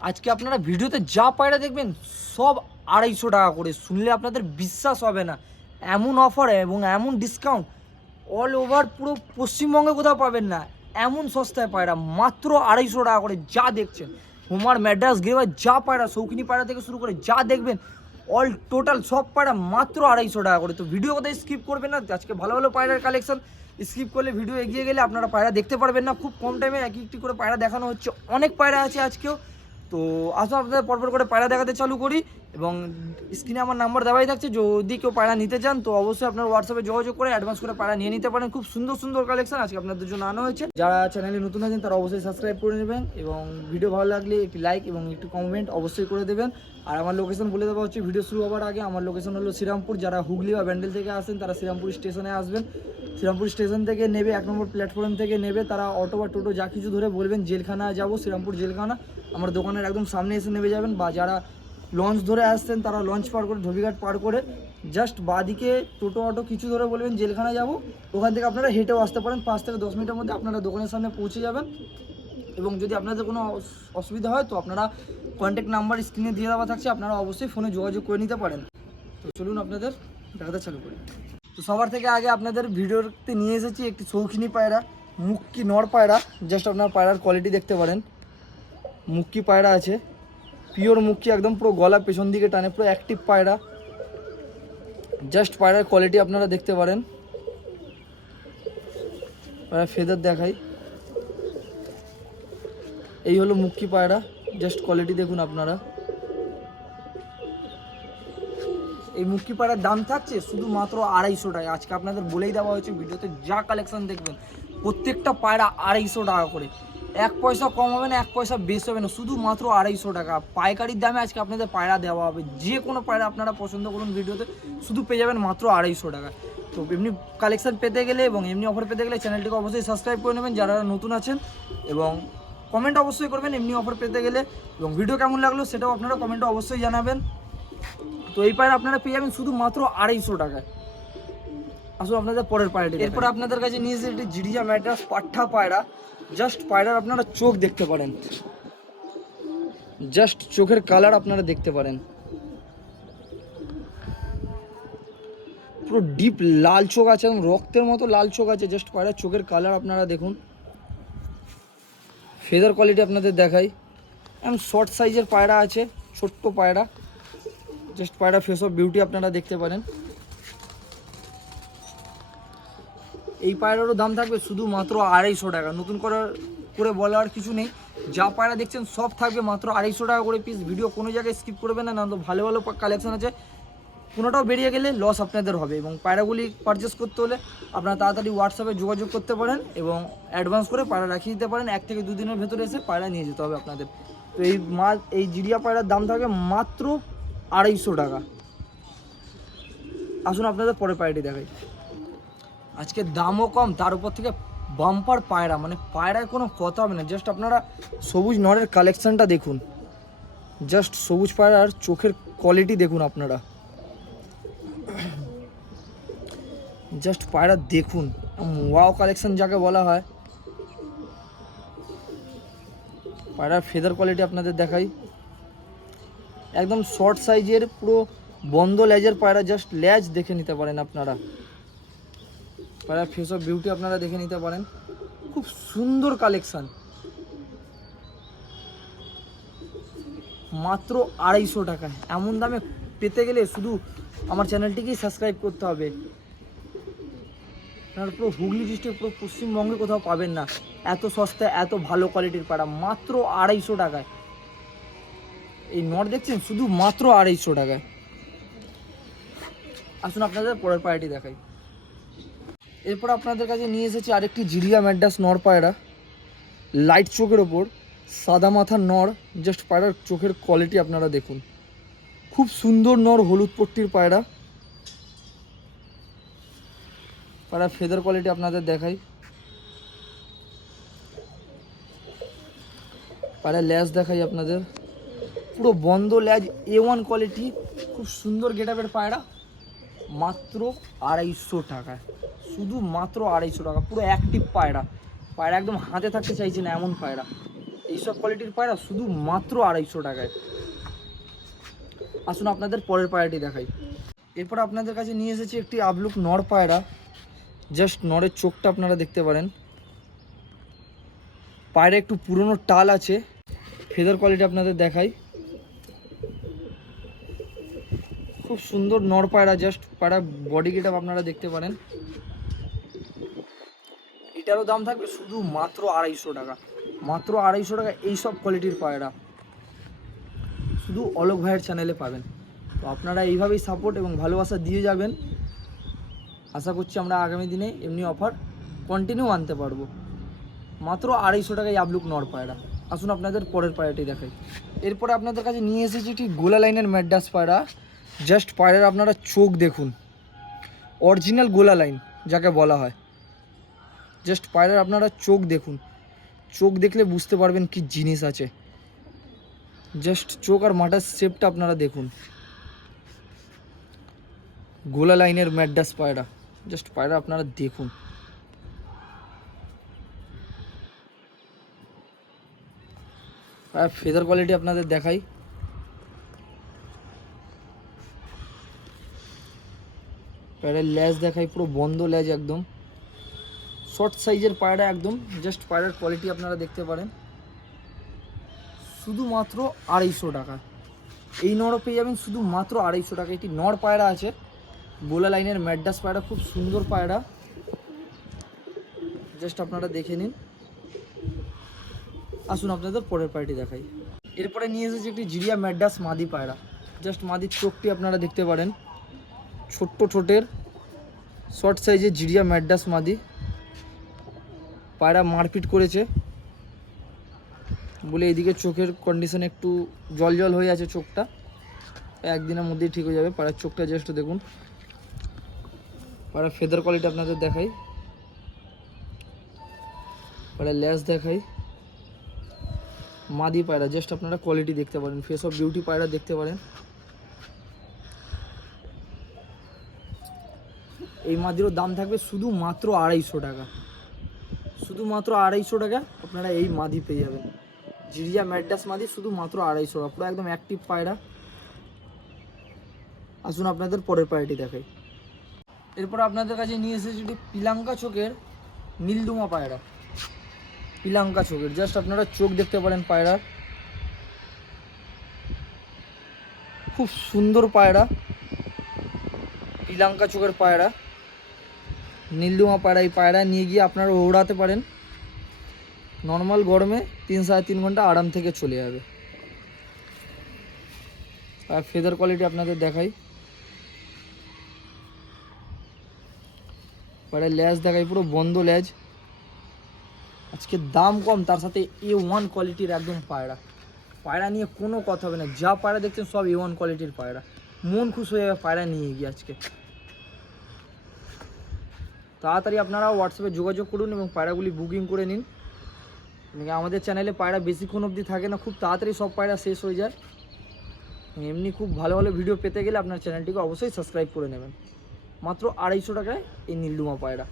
আজকে আপনারা ভিডিওতে যা পায়রা দেখবেন, সব আড়াইশো টাকা করে। শুনলে আপনাদের বিশ্বাস হবে না। এমন অফার এবং এমন ডিসকাউন্ট অল ওভার পুরো পশ্চিমবঙ্গে কোথাও পাবেন না। এমন সস্তায় পায়রা, মাত্র আড়াইশো টাকা করে যা দেখছেন। হোমার ম্যাড্রাস গ্রেভার যা পায়রা শৌখিনী পায়রা থেকে শুরু করে যা দেখবেন অল টোটাল সব পায়রা মাত্র আড়াইশো টাকা করে। তো ভিডিও কোথায় স্কিপ করবেন না? আজকে ভালো ভালো পায়রার কালেকশন স্কিপ করলে ভিডিও এগিয়ে গেলে আপনারা পায়রা দেখতে পারবেন না। খুব কম টাইমে এক একটি করে পায়রা দেখানো হচ্ছে। অনেক পায়রা আছে আজকেও। তো আসুন, আপনাদের পরপর করে পায়রা দেখাতে চালু করি এবং স্ক্রিনে আমার নাম্বার দেওয়াই থাকছে। যদি কেউ পায়রা নিতে চান, তো অবশ্যই আপনার হোয়াটসঅ্যাপে যোগাযোগ করে অ্যাডভান্স করে পায়রা নিয়ে নিতে পারেন। খুব সুন্দর সুন্দর কালেকশন আজকে আপনাদের জন্য আনা হয়েছে। যারা চ্যানেলে নতুন আছেন, তারা অবশ্যই সাবস্ক্রাইব করে নেবেন এবং ভিডিও ভালো লাগলে একটি লাইক এবং একটু কমেন্ট অবশ্যই করে দেবেন। আর আমার লোকেশন বলে দেওয়া হচ্ছে ভিডিও শুরু হওয়ার আগে আমার লোকেশন হলো শ্রীরামপুর। যারা হুগলি বা ব্যান্ডেল থেকে আসেন, তারা শ্রীরামপুর স্টেশনে আসবেন। শ্রীরামপুর স্টেশন থেকে নেবে, এক নম্বর প্ল্যাটফর্ম থেকে নেবে। তারা অটো বা টোটো যা কিছু ধরে বলবেন জেলখানা যাব, শ্রীরামপুর জেলখানা। আমার দোকানের একদম সামনে এসে নেমে যাবেন বা যারা লঞ্চ ধরে আসছেন, তারা লঞ্চ পার করে ধবিঘাট পার করে জাস্ট বাদিকে টোটো, অটো কিছু ধরে বলবেন জেলখানা যাব। ওখান থেকে আপনারা হেঁটেও আসতে পারেন। পাঁচ থেকে দশ মিনিটের মধ্যে আপনারা দোকানের সামনে পৌঁছে যাবেন। এবং যদি আপনাদের কোনো অস- অসুবিধা হয়, তো আপনারা কন্ট্যাক্ট নাম্বার স্ক্রিনে দিয়ে দেওয়া থাকছে। আপনারা অবশ্যই ফোনে যোগাযোগ করে নিতে পারেন। তো চলুন আপনাদের দেখাতে চালু করি। তো সবার থেকে আগে আপনাদের ভিডিওতে নিয়ে এসেছি একটি শৌখিনী পায়রা, মুক্কি নর পায়রা। জাস্ট আপনার পায়রার কোয়ালিটি দেখতে পারেন। মুক্কি পায়রা আছে। পিওর মুক্কি, একদম পুরো গলা পেছন দিকে টানে, পুরো অ্যাক্টিভ পায়রা। জাস্ট পায়রার কোয়ালিটি আপনারা দেখতে পারেন। পায়রা ফেদার দেখাই। এই হলো মুক্কি পায়রা জাস্ট কোয়ালিটি দেখুন আপনারা। এই মুক্কি পায়রার দাম থাকছে শুধুমাত্র আড়াইশো টাকা। আজকে আপনাদের বলেই দেওয়া হয়েছে, ভিডিওতে যা কালেকশন দেখবেন, প্রত্যেকটা পায়রা আড়াইশো টাকা করে। এক পয়সা কম হবে না, এক পয়সা বেশি হবে না, শুধুমাত্র আড়াইশো টাকা। পাইকারির দামে আজকে আপনাদের পায়রা দেওয়া হবে। যে কোনো পায়রা আপনারা পছন্দ করুন ভিডিওতে, শুধু পেয়ে যাবেন মাত্র আড়াইশো টাকা। তো এমনি কালেকশান পেতে গেলে এবং এমনি অফার পেতে গেলে চ্যানেলটিকে অবশ্যই সাবস্ক্রাইব করে নেবেন, যারা নতুন আছেন, এবং কমেন্ট অবশ্যই করবেন এমনি অফার পেতে গেলে। এবং ভিডিও কেমন লাগল সেটাও আপনারা কমেন্টে অবশ্যই জানাবেন। তো এই পায়রা আপনারা পেয়ে যাবেন শুধু মাত্র আড়াইশো টাকায়। আসুন আপনাদের পরের পায়রাটি এরপর আপনাদের কাছে নিয়ে একটি জিরিয়া ম্যাড্রাস পাঠা পায়রা। জাস্ট পায়রার আপনারা চোখ দেখতে পারেন। জাস্ট চোখের কালার আপনারা দেখতে পারেন। পুরো ডিপ লাল চোখ আছে এবং রক্তের মতো লাল চোখ আছে। জাস্ট পায়রার চোখের কালার আপনারা দেখুন। ফেদার কোয়ালিটি আপনাদের দেখাই। এমন শর্ট সাইজের পায়রা আছে, ছোট্ট পায়রা। জাস্ট পায়রা ফেস অফ বিউটি আপনারা দেখতে পারেন। এই পায়রারও দাম থাকবে শুধুমাত্র আড়াইশো টাকা। নতুন করে করে বলার কিছু নেই। যা পায়রা দেখছেন সব থাকবে মাত্র আড়াইশো টাকা করে পিস ভিডিও কোনো জায়গায় স্কিপ করবে না না তো ভালো ভালো কালেকশন আছে। কোনোটাও বেরিয়ে গেলে লস আপনাদের হবে এবং পায়রাগুলি পারচেস করতে হলে আপনারা তাড়াতাড়ি হোয়াটসঅ্যাপে যোগাযোগ করতে পারেন এবং অ্যাডভান্স করে পায়রা রাখিয়ে দিতে পারেন। এক থেকে দুদিনের ভেতরে এসে পায়রা নিয়ে যেতে হবে আপনাদের। তো এই মাছ এই জিরিয়া পায়রার দাম থাকবে মাত্র আড়াইশো টাকা। আসুন আপনাদের পরে পায়রাটি দেখাই। আজকে দামও কম, তার উপর থেকে বাম্পার পায়রা মানে পায়রায় কোনো কথা হবে না। জাস্ট আপনারা সবুজ নরের কালেকশানটা দেখুন। জাস্ট সবুজ পায়রার চোখের কোয়ালিটি দেখুন আপনারা। জাস্ট পায়রা দেখুন। ওয়াও কালেকশন যাকে বলা হয়। পায়রার ফেদার কোয়ালিটি আপনাদের দেখাই। একদম শর্ট সাইজের পুরো বন্ধ লেজের পায়রা জাস্ট লেজ দেখে নিতে পারেন আপনারা। পায়রা ফেস অফ বিউটি আপনারা দেখে নিতে পারেন। খুব সুন্দর কালেকশন মাত্র আড়াইশো টাকা এমন দামে পেতে গেলে শুধু আমার চ্যানেলটিকেই সাবস্ক্রাইব করতে হবে। আপনারা পুরো হুগলি ডিস্ট্রিক্ট পুরো পশ্চিমবঙ্গে কোথাও পাবেন না। এত সস্তায় এত ভালো কোয়ালিটির পাড়া। মাত্র আড়াইশো টাকায়। এই নট দেখছেন? শুধু মাত্র আড়াইশো টাকায়। আসুন আপনাদের পরের পায়রাটি দেখাই। এরপর আপনাদের কাছে নিয়ে এসেছি আরেকটি জিরিয়া ম্যাডাস নর পায়রা। লাইট চোখের ওপর, সাদা মাথার নর জাস্ট পায়রার চোখের কোয়ালিটি আপনারা দেখুন। খুব সুন্দর নর, হলুদ পট্টির পায়রা। পায়রা ফেদার কোয়ালিটি আপনাদের দেখাই। পায়রা ল্যাজ দেখাই আপনাদের। পুরো বন্ধ ল্যাজ এ ওয়ান কোয়ালিটি খুব সুন্দর গেটআপের পায়রা। মাত্র আড়াইশো টাকায়। শুধু মাত্র আড়াইশো টাকা, পুরো অ্যাক্টিভ পায়রা। পায়রা একদম হাতে থাকতে চাইছে না এমন পায়রা। এইসব কোয়ালিটির পায়রা শুধু মাত্র আড়াইশো টাকায়। আসুন আপনাদের পরের পায়রাটি দেখাই। এরপর আপনাদের কাছে নিয়ে এসেছি একটি আবলুক নর পায়রা। জাস্ট নরের চোখটা আপনারা দেখতে পারেন। পায়রা একটু পুরনো টাল আছে। ফেদার কোয়ালিটি আপনাদের দেখাই। খুব সুন্দর নর পায়রা, জাস্ট পায়রা বডি গেট আপনারা দেখতে পারেন। এটারও দাম থাকবে শুধু মাত্র আড়াইশো টাকা। মাত্র আড়াইশো টাকা এইসব কোয়ালিটির পায়রা। শুধু অলোক ভাইয়ের চ্যানেলে পাবেন। তো আপনারা এইভাবেই সাপোর্ট এবং ভালোবাসা দিয়ে যাবেন। আশা করছি আমরা আগামী দিনে এমনি অফার কন্টিনিউ আনতে পারব। মাত্র আড়াইশো টাকায় আবলুক নর পায়রা। আসুন আপনাদের পরের পায়রাটি দেখাই। এরপরে আপনাদের কাছে নিয়ে এসেছি একটি গোলা লাইনের ম্যাডাস পায়রা। জাস্ট পায়রার আপনারা চোখ দেখুন। অরিজিনাল গোলা লাইন, যাকে বলা হয়। জাস্ট পায়রার আপনারা চোখ দেখুন। চোখ দেখলে বুঝতে পারবেন কি জিনিস আছে। জাস্ট চোখ আর মাথার শেপটা আপনারা দেখুন। গোলা লাইনের ম্যাডাস পায়রা। জাস্ট পায়রা আপনারা দেখুন। ফেদার কোয়ালিটি আপনাদের দেখাই। পায়রার ল্যাজ দেখাই, পুরো বন্ধ ল্যাজ একদম। শর্ট সাইজের পায়রা একদম জাস্ট পায়রার কোয়ালিটি আপনারা দেখতে পারেন। শুধুমাত্র আড়াইশো টাকা। এই নড়ও পেয়ে যাবেন শুধু মাত্র আড়াইশো টাকা। একটি নড় পায়রা আছে। গোলা লাইনের ম্যাডাস পায়রা, খুব সুন্দর পায়রা। জাস্ট আপনারা দেখে নিন। আসুন আপনাদের পরের পায়রাটি দেখাই। এরপরে নিয়ে এসেছি একটি জিরিয়া ম্যাডাস মাদি পায়রা। জাস্ট মাদির চোখটি আপনারা দেখতে পারেন। ছোট্ট ঠোঁটের শর্ট সাইজের জিরিয়া ম্যাডাস মাদি। পায়রা মারপিট করেছে। বলে এদিকে চোখের কন্ডিশন একটু জল জল হয়ে আছে চোখটা। একদিনের মধ্যেই ঠিক হয়ে যাবে পাড়ার চোখটা জাস্ট দেখুন। পাড়ার ফেদার কোয়ালিটি আপনাদের দেখাই। পাড়ার ল্যাস দেখাই। মাদি পায়রা জাস্ট আপনারা কোয়ালিটি দেখতে পারেন। ফেস অফ বিউটি পায়রা দেখতে পারেন। এই মাদিরও দাম থাকবে শুধু মাত্র আড়াইশো টাকা। শুধুমাত্র আড়াইশো টাকা আপনারা এই মাদি পেয়ে যাবেন। জিরিয়া ম্যাডাস মাদি শুধুমাত্র আড়াইশো টাকা, পুরো একদম অ্যাক্টিভ পায়রা। আসুন আপনাদের পরের পায়রাটি দেখাই। এরপর আপনাদের কাছে নিয়ে এসেছি পিলাঙ্কা চোখের নীলদুমা পায়রা। পিলাঙ্কা চোখের জাস্ট আপনারা চোখ দেখতে পারেন পায়রার খুব সুন্দর পায়রা। পিলাঙ্কা চোখের পায়রা। নীলদুমা পায়রা এই পায়রা নিয়ে গিয়ে আপনারা ওড়াতে পারেন। নর্মাল গরমে তিন সাড়ে তিন ঘণ্টা আরাম থেকে চলে যাবে। আর ফেদার কোয়ালিটি আপনাদের দেখাই। পায়রার ল্যাজ দেখাই, পুরো বন্ধ ল্যাজ। আজকে দাম কম, তার সাথে এ ওয়ান কোয়ালিটির একদম পায়রা। পায়রা নিয়ে কোনো কথা হবে না, যা পায়রা দেখছেন সব এ ওয়ান কোয়ালিটির পায়রা। মন খুশ হয়ে যাবে পায়রা নিয়ে গিয়ে আজকে। তাড়াতাড়ি আপনারা হোয়াটসঅ্যাপে যোগাযোগ করুন এবং পায়রাগুলি বুকিং করে নিন। মানে আমাদের চ্যানেলে পায়রা বেশিক্ষণ অবধি থাকে না, খুব তাড়াতাড়ি সব পায়রা শেষ হয়ে যায়। এমনি খুব ভালো ভালো ভিডিও পেতে গেলে আপনার চ্যানেলটিকে অবশ্যই সাবস্ক্রাইব করে নেবেন। মাত্র আড়াইশো টাকায় এই নীলডুমা পায়রা।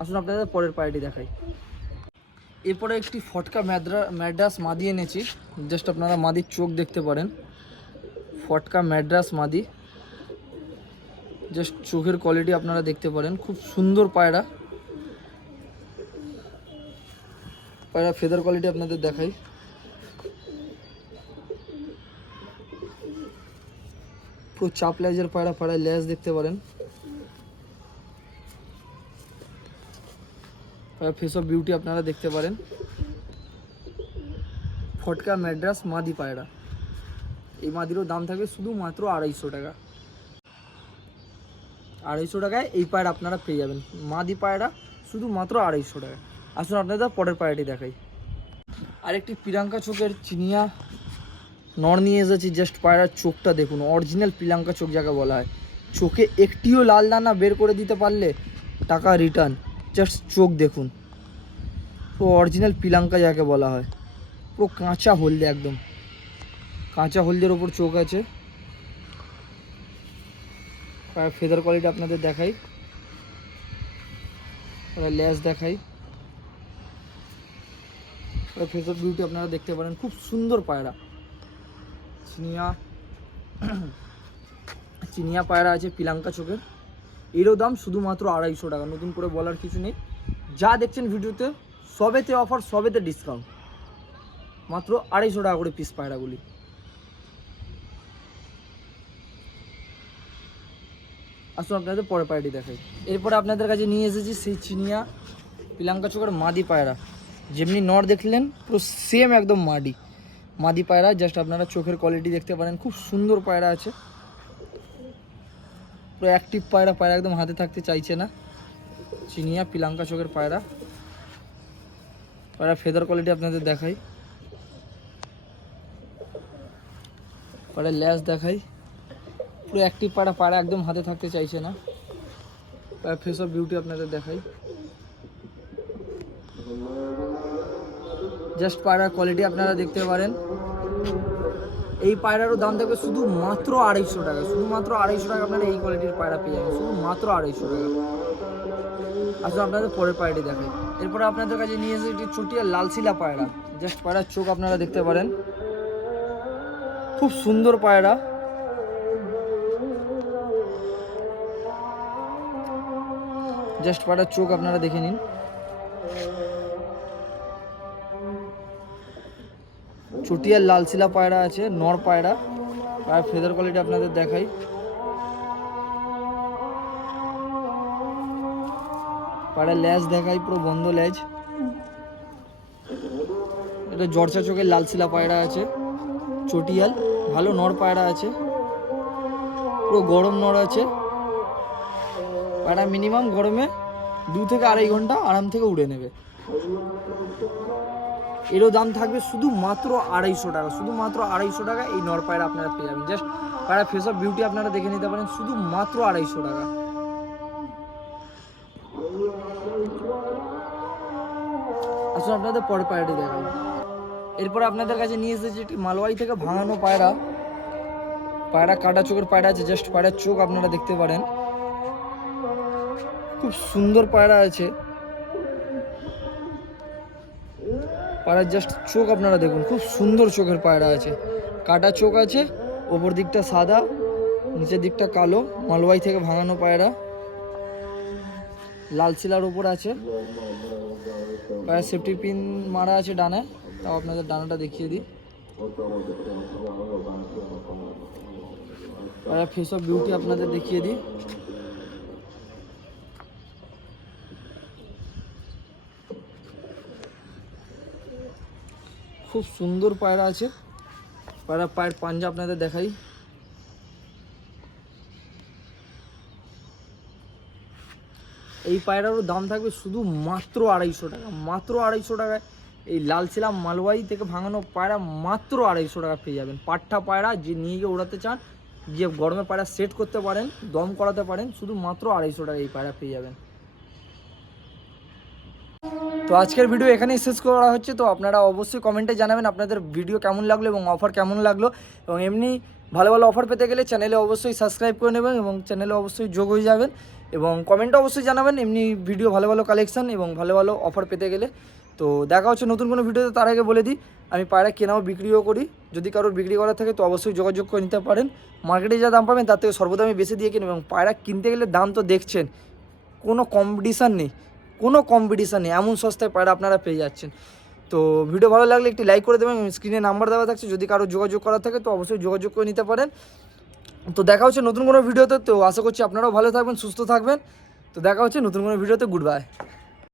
আসুন আপনাদের পরের পায়রাটি দেখাই। এরপরে একটি ফটকা ম্যাদ্রা, ম্যাড্রাস মাদি এনেছি। জাস্ট আপনারা মাদির চোখ দেখতে পারেন। ফটকা ম্যাড্রাস মাদি। জাস্ট চোখের কোয়ালিটি আপনারা দেখতে পারেন। খুব সুন্দর পায়রা। পায়রা ফেদার কোয়ালিটি আপনাদের দেখাই। পুরো চাপ লেজের পায়রা পায়রা লেজ দেখতে পারেন। পায়রা ফেস অফ বিউটি আপনারা দেখতে পারেন। ফটকা ম্যাড্রাস মাদি পায়রা। এই মাদিরও দাম থাকবে শুধুমাত্র আড়াইশো টাকা। আড়াইশো টাকায় এই পায়রা আপনারা পেয়ে যাবেন। মাদি পায়রা শুধুমাত্র আড়াইশো টাকা আসুন আপনাদের পরের পায়রাটি দেখাই। আরেকটি পিরাঙ্কা চোখের চিনিয়া নর নিয়ে এসেছি জাস্ট পায়রার চোখটা দেখুন অরিজিনাল পিলাঙ্কা চোখ যাকে বলা হয়। চোখে একটিও লাল দানা বের করে দিতে পারলে টাকা রিটার্ন জাস্ট চোখ দেখুন। পুরো অরিজিনাল পিলাঙ্কা যাকে বলা হয়। পুরো কাঁচা হলদে একদম। কাঁচা হলদের ওপর চোখ আছে। ফেদার কোয়ালিটি আপনাদের দেখাই। ল্যাস দেখাই। ফেসর বিউটি আপনারা দেখতে পারেন, খুব সুন্দর পায়রা। চিনিয়া চিনিয়া পায়রা আছে পিলাঙ্কা চোখের। এরও দাম শুধুমাত্র আড়াইশো টাকা, নতুন করে বলার কিছু নেই। যা দেখছেন ভিডিওতে, সবেতে অফার সবেতে ডিসকাউন্ট মাত্র আড়াইশো টাকা করে পিস পায়রাগুলি। আসুন, আপনাদের পরে পায়রাটি দেখাই। এরপরে আপনাদের কাছে নিয়ে এসেছি সেই চিনিয়া পিলাঙ্কা চোখের মাদি পায়রা। যেমনি নর দেখলেন, পুরো সেম একদম মাদি। মাদি পায়রা জাস্ট আপনারা চোখের কোয়ালিটি দেখতে পারেন, খুব সুন্দর পায়রা আছে। পুরো অ্যাক্টিভ পায়রা পায়রা একদম হাতে থাকতে চাইছে না। চিনিয়া পিলাঙ্কা চোখের পায়রা। পায়রা ফেদার কোয়ালিটি আপনাদের দেখাই। পায়রা ল্যাস দেখাই। পুরো অ্যাক্টিভ পায়রা পায়রা একদম হাতে থাকতে চাইছে না। ফেস অফ বিউটি আপনাদের দেখাই। জাস্ট পায়রার কোয়ালিটি আপনারা দেখতে পারেন। এই পায়রারও দাম থাকবে শুধু মাত্র আড়াইশো টাকা। শুধুমাত্র আড়াইশো টাকা আপনারা এই কোয়ালিটির পায়রা পেয়ে যাবেন। শুধু মাত্র আড়াইশো টাকা। আসলে আপনাদের পরের পায়রাটি দেখাই। এরপরে আপনাদের কাছে নিয়ে এসেছি একটি চুটিয়া লালশিলা পায়রা জাস্ট পায়রার চোখ আপনারা দেখতে পারেন। খুব সুন্দর পায়রা জাস্ট পায়রার চোখ আপনারা দেখে নিন। চুটিয়ার লালশিলা পায়রা আছে, নর পায়রা। আর ফেদার কোয়ালিটি আপনাদের দেখাই। পায়রা ল্যাজ দেখাই, পুরো বন্ধ ল্যাজ। এটা জর্চা চোখের লালশিলা পায়রা আছে। চটিয়াল, ভালো নর পায়রা আছে। পুরো গরম নর আছে। পায়রা মিনিমাম গরমে দু থেকে আড়াই ঘণ্টা আরাম থেকে উড়ে নেবে। এরও দাম থাকবে শুধু মাত্র আড়াইশো টাকা। শুধু মাত্র আড়াইশো টাকা এই নর পায়রা আপনারা পেয়ে যাবেন। জাস্ট পায়রা ফেস অফ বিউটি আপনারা দেখে নিতে পারেন, শুধু মাত্র আড়াইশো টাকা। আসুন আপনাদের পরে পায়রাটি দেখাই। এরপর আপনাদের কাছে নিয়ে এসেছি একটি মালওয়াই থেকে ভাঙানো পায়রা পায়রা কাটা চোখের পায়রা আছে জাস্ট পায়রার চোখ আপনারা দেখতে পারেন। খুব সুন্দর পায়রা আছে। পায়রার জাস্ট চোখ আপনারা দেখুন, খুব সুন্দর চোখের পায়রা আছে। কাটা চোখ আছে, ওপর দিকটা সাদা, নিচের দিকটা কালো মালওয়াই থেকে ভাঙানো পায়রা। লাল শিলার ওপর আছে। পায়ের সেফটি পিন মারা আছে ডানে, তাও আপনাদের ডানাটা দেখিয়ে দিই। পায়ের ফেস অফ বিউটি আপনাদের দেখিয়ে দিই। খুব সুন্দর পায়রা আছে। পায়রা পায়ের পাঞ্জা আপনাদের দেখাই। এই পায়রারও দাম থাকবে শুধু মাত্র আড়াইশো টাকা। মাত্র আড়াইশো টাকায় এই লালশিলা মালওয়াই থেকে ভাঙানো পায়রা মাত্র আড়াইশো টাকা পেয়ে যাবেন। পাট্টা পায়রা যে নিয়ে গিয়ে ওড়াতে চান, যে গরমে পায়রা সেট করতে পারেন, দম করাতে পারেন, শুধু মাত্র আড়াইশো টাকা এই পায়রা পেয়ে যাবেন। তো আজকের ভিডিও এখানেই শেষ করা হচ্ছে। তো আপনারা অবশ্যই কমেন্টে জানাবেন আপনাদের ভিডিও কেমন লাগল এবং অফার কেমন লাগল। এবং এমনি ভালো ভালো অফার পেতে গেলে চ্যানেলে অবশ্যই সাবস্ক্রাইব করে নেবেন এবং চ্যানেলে অবশ্যই যোগ হয়ে যাবেন। এবং কমেন্টে অবশ্যই জানাবেন এমনি ভিডিও ভালো ভালো কালেকশান এবং ভালো ভালো অফার পেতে গেলে। তো দেখা হচ্ছে নতুন কোনো ভিডিওতে তার আগে বলে দিই, আমি পায়রা কেনাও বিক্রিও করি। যদি কারোর বিক্রি করার থাকে তো অবশ্যই যোগাযোগ করে নিতে পারেন। মার্কেটে যা দাম পাবেন, তার থেকে সর্বদামে বেশি দিয়ে কিনুন। এবং পায়রা কিনতে গেলে দাম তো দেখছেন, কোনো কম্পিটিশান নেই। কোনো কম্পিটিশান এমন সস্তায় পায়রা আপনারা পেয়ে যাচ্ছেন। তো ভিডিও ভালো লাগলে একটি লাইক করে দেবেন স্ক্রিনে নাম্বার দেওয়া থাকছে, যদি কারও যোগাযোগ করা থাকে তো অবশ্যই যোগাযোগ করে নিতে পারেন। তো দেখা হচ্ছে নতুন কোনো ভিডিওতে তো আশা করছি আপনারাও ভালো থাকবেন, সুস্থ থাকবেন। তো দেখা হচ্ছে নতুন কোনো ভিডিওতে গুড বাই